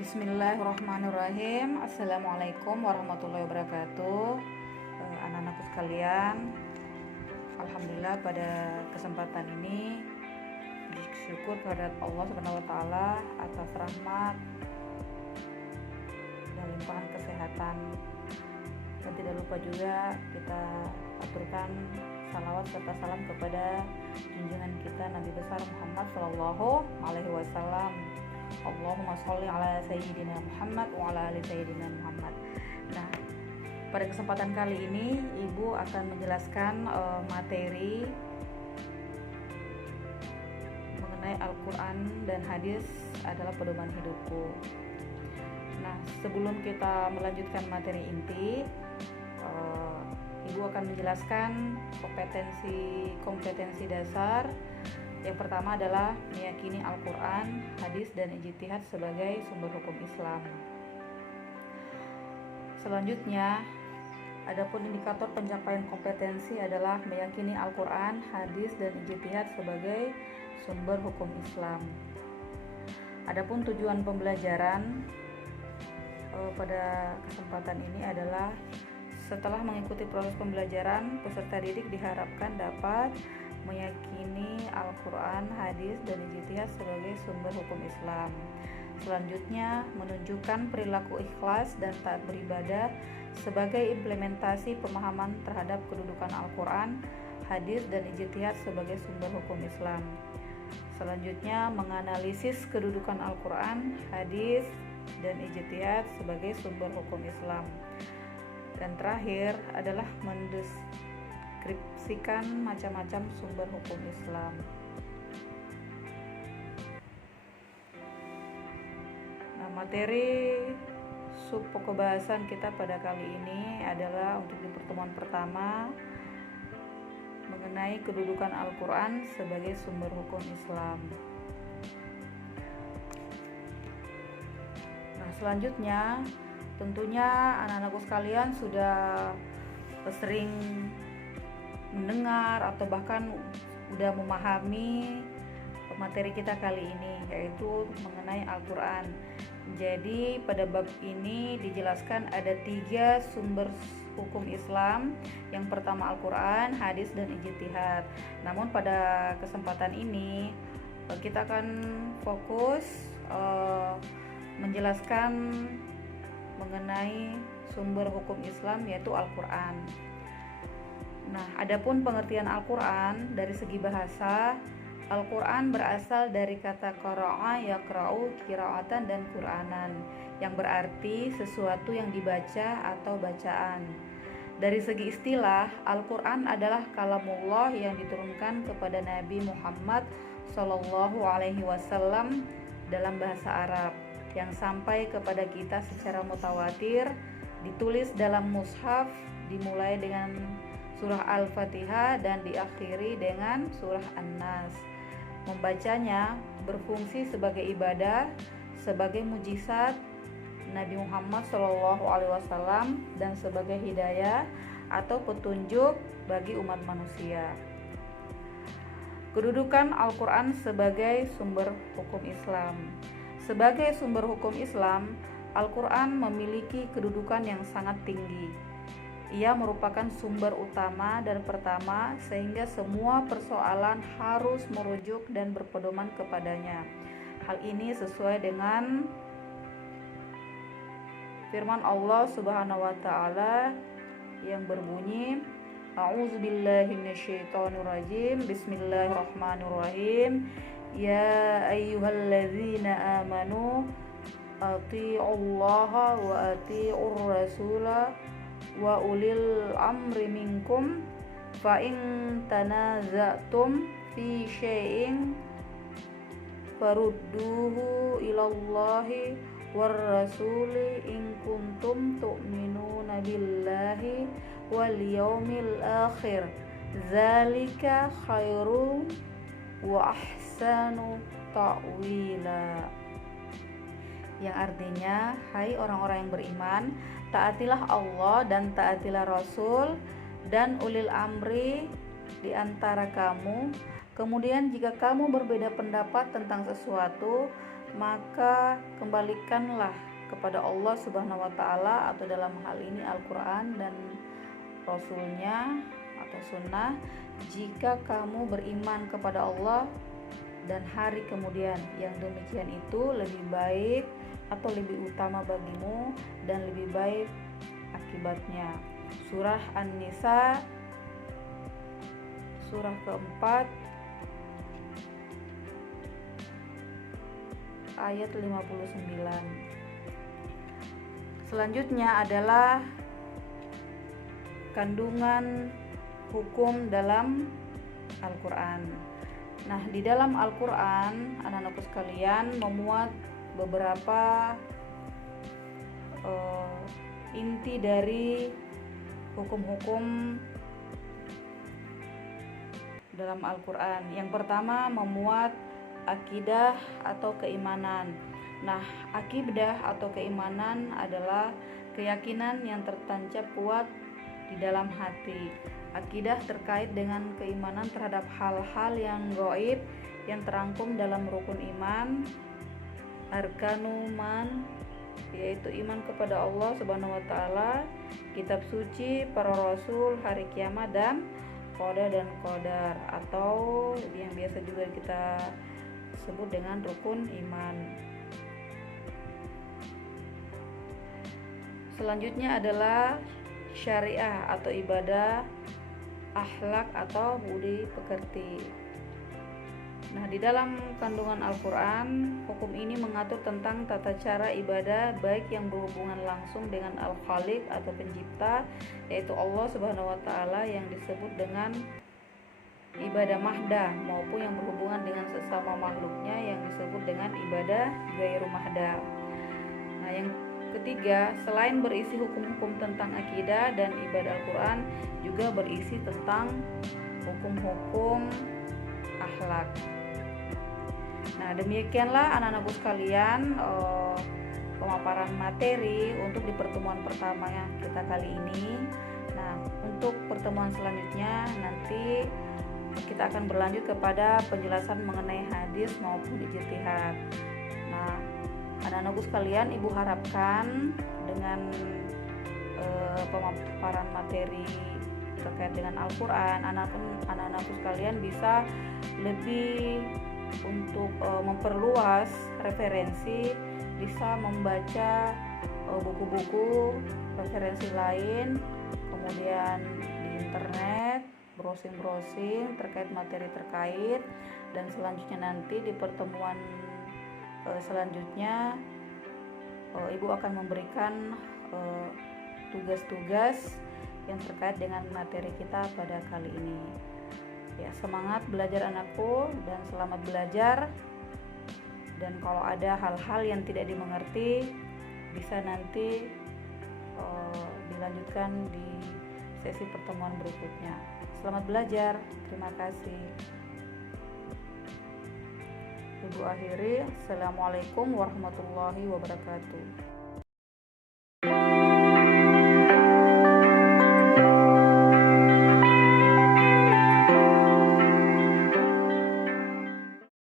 Bismillahirrahmanirrahim. Assalamualaikum warahmatullahi wabarakatuh. Anak-anakku sekalian, alhamdulillah pada kesempatan ini bersyukur kepada Allah Subhanahu wa taala atas rahmat dan limpahan kesehatan. Dan tidak lupa juga kita aturkan salawat serta salam kepada junjungan kita Nabi besar Muhammad sallallahu alaihi wasallam. Allahumma sholli ala sayyidina Muhammad wa ala ali sayyidina Muhammad. Nah, pada kesempatan kali ini Ibu akan menjelaskan materi mengenai Al-Quran dan hadis adalah pedoman hidupku. Nah, sebelum kita melanjutkan materi inti, Ibu akan menjelaskan kompetensi dasar. Yang pertama adalah meyakini Al-Quran, hadis, dan ijtihad sebagai sumber hukum Islam. Selanjutnya, adapun indikator pencapaian kompetensi adalah meyakini Al-Quran, hadis, dan ijtihad sebagai sumber hukum Islam. Adapun tujuan pembelajaran pada kesempatan ini adalah setelah mengikuti proses pembelajaran, peserta didik diharapkan dapat meyakini Al-Quran, hadis, dan ijtihad sebagai sumber hukum Islam. Selanjutnya, menunjukkan perilaku ikhlas dan taat beribadah sebagai implementasi pemahaman terhadap kedudukan Al-Quran, hadis, dan ijtihad sebagai sumber hukum Islam. Selanjutnya, menganalisis kedudukan Al-Quran, hadis, dan ijtihad sebagai sumber hukum Islam. Dan terakhir adalah mendeskripsikan macam-macam sumber hukum Islam. Nah, materi pokok bahasan kita pada kali ini adalah untuk di pertemuan pertama mengenai kedudukan Al-Quran sebagai sumber hukum Islam. Nah, selanjutnya tentunya anak-anakku sekalian sudah sering mendengar atau bahkan sudah memahami materi kita kali ini, yaitu mengenai Al-Quran. Jadi pada bab ini dijelaskan ada 3 sumber hukum Islam. Yang pertama Al-Quran, hadis, dan ijtihad. Namun pada kesempatan ini kita akan fokus menjelaskan mengenai sumber hukum Islam, yaitu Al-Quran. Nah, adapun pengertian Al-Quran dari segi bahasa, Al-Quran berasal dari kata qara'a yaqra'u qira'atan dan Qur'anan, yang berarti sesuatu yang dibaca atau bacaan. Dari segi istilah, Al-Quran adalah kalamullah yang diturunkan kepada Nabi Muhammad sallallahu alaihi wasallam dalam bahasa Arab, yang sampai kepada kita secara mutawatir, ditulis dalam mushaf, dimulai dengan surah Al-Fatihah dan diakhiri dengan surah An-Nas. Membacanya berfungsi sebagai ibadah, sebagai mujizat Nabi Muhammad SAW, dan sebagai hidayah atau petunjuk bagi umat manusia. Kedudukan Al-Quran sebagai sumber hukum Islam. Sebagai sumber hukum Islam, Al-Quran memiliki kedudukan yang sangat tinggi. Ia merupakan sumber utama dan pertama, sehingga semua persoalan harus merujuk dan berpedoman kepadanya. Hal ini sesuai dengan firman Allah Subhanahu wa taala yang berbunyi, A'udzubillahi minasyaitonirrajim. Bismillahirrahmanirrahim. Ya ayyuhalladzina amanu atii'ullaha wa atii'ur rasula wa ulil amri minkum fa in tanaza'tum fi syai'in farudduhu ilallahi war rasuli in kuntum tu'minuna billahi wal yaumil akhir zalika khairum wa ahsanu ta'wila. Yang artinya, hai orang-orang yang beriman, taatilah Allah dan taatilah Rasul dan ulil amri di antara kamu. Kemudian jika kamu berbeda pendapat tentang sesuatu, maka kembalikanlah kepada Allah Subhanahu wa taala, atau dalam hal ini Al-Qur'an dan Rasulnya atau sunnah, jika kamu beriman kepada Allah dan hari kemudian, yang demikian itu lebih baik atau lebih utama bagimu dan lebih baik akibatnya. Surah An-Nisa surah keempat ayat 59. Selanjutnya adalah kandungan hukum dalam Al-Quran. Nah, di dalam Al-Quran, anak-anakku sekalian, memuat beberapa inti dari hukum-hukum dalam Al-Quran. Yang pertama, memuat akidah atau keimanan. Nah, akidah atau keimanan adalah keyakinan yang tertancap kuat di dalam hati. Akidah terkait dengan keimanan terhadap hal-hal yang gaib yang terangkum dalam rukun iman, arkanuman, yaitu iman kepada Allah Subhanahu wa taala, kitab suci, para rasul, hari kiamat, dan qada dan qadar, atau yang biasa juga kita sebut dengan rukun iman. Selanjutnya adalah syariah atau ibadah, akhlak atau budi pekerti. Nah, di dalam kandungan Al-Quran, hukum ini mengatur tentang tata cara ibadah baik yang berhubungan langsung dengan Al-Khaliq atau pencipta, yaitu Allah Subhanahu wa taala, yang disebut dengan ibadah mahdah, maupun yang berhubungan dengan sesama makhluknya yang disebut dengan ibadah ghairu mahdah. Nah, yang ketiga, selain berisi hukum-hukum tentang akidah dan ibadah Al-Quran, juga berisi tentang hukum-hukum akhlak. Nah, demikianlah anak-anakku sekalian pemaparan materi untuk di pertemuan pertama kita kali ini. Nah, untuk pertemuan selanjutnya nanti kita akan berlanjut kepada penjelasan mengenai hadis maupun ijtihad. Nah, anak-anakku sekalian, ibu harapkan dengan pemaparan materi terkait dengan Al-Quran, anak-anakku sekalian bisa lebih untuk memperluas referensi, bisa membaca buku-buku referensi lain, kemudian di internet browsing terkait materi terkait, dan selanjutnya nanti di pertemuan selanjutnya ibu akan memberikan tugas-tugas yang terkait dengan materi kita pada kali ini. Ya, semangat belajar anakku dan selamat belajar. Dan kalau ada hal-hal yang tidak dimengerti, bisa nanti dilanjutkan di sesi pertemuan berikutnya. Selamat belajar. Terima kasih. Ibu akhiri, Assalamualaikum warahmatullahi wabarakatuh.